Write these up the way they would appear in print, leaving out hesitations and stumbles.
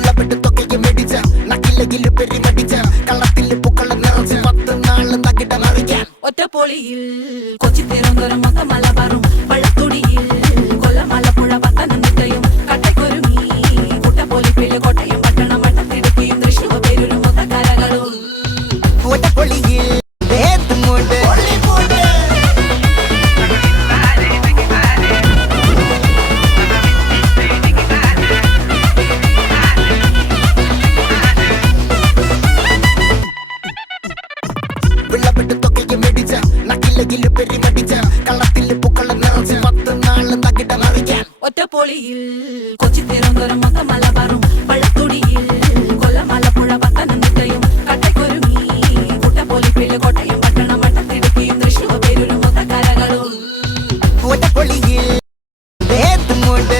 വെള്ളപ്പെട്ട് തൊക്കയ്ക്ക് മെടിച്ച നക്കില്ലകില് പെരിമടിച്ച കള്ളത്തില് പൂക്കള നിറച്ച് 10 നാള് തകിട മറിക്കാൻ ഒറ്റപ്പൊളിയിൽ കൊച്ചി തിരുവനന്തപുരം മൊത്തം മലബാറും വള്ളത്തുടിയിൽ കൊല്ലം ആലപ്പുഴ പത്തനംതിട്ടയും കട്ടക്കൊരുമി കുട്ടപ്പൊലിപ്പില് കോട്ടയം പട്ടണം വട്ടത്തിടുക്കിയും തൃശ്ശൂർ പേരൂരും മൊത്ത കരകളും ഒറ്റപ്പൊളിയിൽ ഏത്തുമുണ്ട് വെള്ളപ്പെട്ട് തൊക്കയ്ക്ക് മെടിച്ച നക്കില്ലകില് പെരിമടിച്ച കള്ളത്തില് പൂക്കള നിറച്ച് 10 നാള് തകിട മറിക്കാൻ ഒറ്റപ്പൊളിയിൽ കൊച്ചി തിരുവനന്തപുരം മൊത്തം മലബാറും വള്ളത്തുടിയിൽ കൊല്ലം ആലപ്പുഴ പത്തനംതിട്ടയും കട്ടക്കൊരുമി കുട്ടപ്പൊലിപ്പില് കോട്ടയം പട്ടണം വട്ടത്തിടുക്കിയും തൃശ്ശൂർ പേരൂരും മൊത്ത കരകളും ഒറ്റപ്പൊളിയിൽ ഏത്തുമുണ്ട്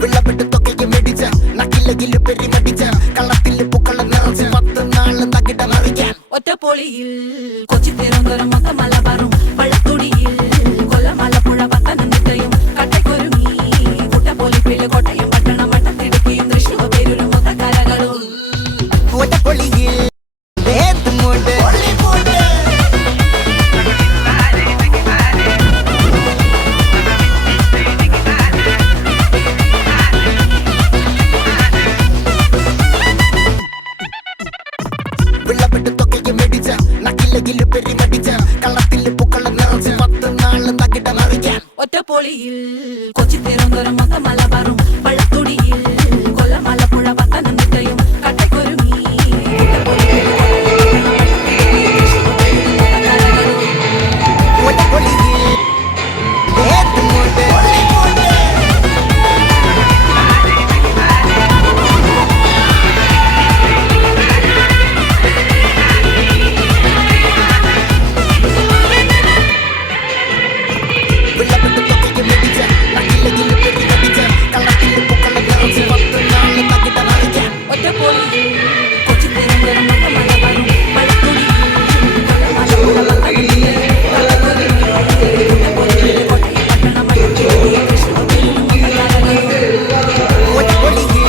വെള്ളപ്പെട്ട് തൊക്കയ്ക്ക് മെടിച്ച നക്കില്ലകില് പെരിമടിച്ച കള്ളത്തില് പൂക്കള നിറച്ച് 10 നാള് തകിട മറിക്കാൻ ഒറ്റപ്പൊളിയിൽ കൊച്ചി തിരുവനന്തപുരം മൊത്തം മലബാറും വള്ളത്തുടിയിൽ കൊല്ലം ആലപ്പുഴ പത്തനംതിട്ടയും കട്ടക്കൊരുമി കുട്ടപ്പൊലിപ്പില് കോട്ടയം പട്ടണം വട്ടത്തിടുക്കിയും തൃശ്ശൂർ പേരൂരും മൊത്ത കരകളും ഒറ്റപ്പൊളിയിൽ ഏത്തുമുണ്ട് വെള്ളപ്പെട്ട് തൊക്കയ്ക്ക് മെടിച്ച നക്കില്ലകില് പെരിമടിച്ച കള്ളത്തില് പൂക്കള നിറച്ച് 10 നാള് തകിട മറിക്കാൻ ഒറ്റപ്പൊളിയിൽ കൊച്ചി തിരുവനന്തപുരം മൊത്തം മലബാറും വള്ളത്തുടിയിൽ കൊല്ലം ആലപ്പുഴ പത്തനംതിട്ടയും കട്ടക്കൊരുമി കുട്ടപ്പൊലിപ്പില് കോട്ടയം പട്ടണം വട്ടത്തിടുക്കിയും തൃശ്ശൂർ പേരൂരും മൊത്ത കരകളും ഒറ്റപ്പൊളിയിൽ ഏത്തുമുണ്ട് വെള്ളപ്പെട്ട് തൊക്കയ്ക്ക് മെടിച്ച നക്കില്ലകില് പെരിമടിച്ച കള്ളത്തില് പൂക്കള നിറച്ച് 10 നാള് തകിട മറിക്കാൻ ഒറ്റപ്പൊളിയിൽ കൊച്ചി തിരുവനന്തപുരം മൊത്തം മലബാറും വള്ളത്തുടിയിൽ കൊല്ലം ആലപ്പുഴ പത്തനംതിട്ടയും കട്ടക്കൊരുമി കുട്ടപ്പൊലിപ്പില് കോട്ടയം പട്ടണം വട്ടത്തിടുക്കിയും തൃശ്ശൂർ പേരൂരും മൊത്ത കരകളും ഒറ്റപ്പൊളിയിൽ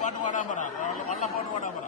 പാട്ട് പാടാൻ പറ വള്ളം പാട്ട് പാടാൻ പറ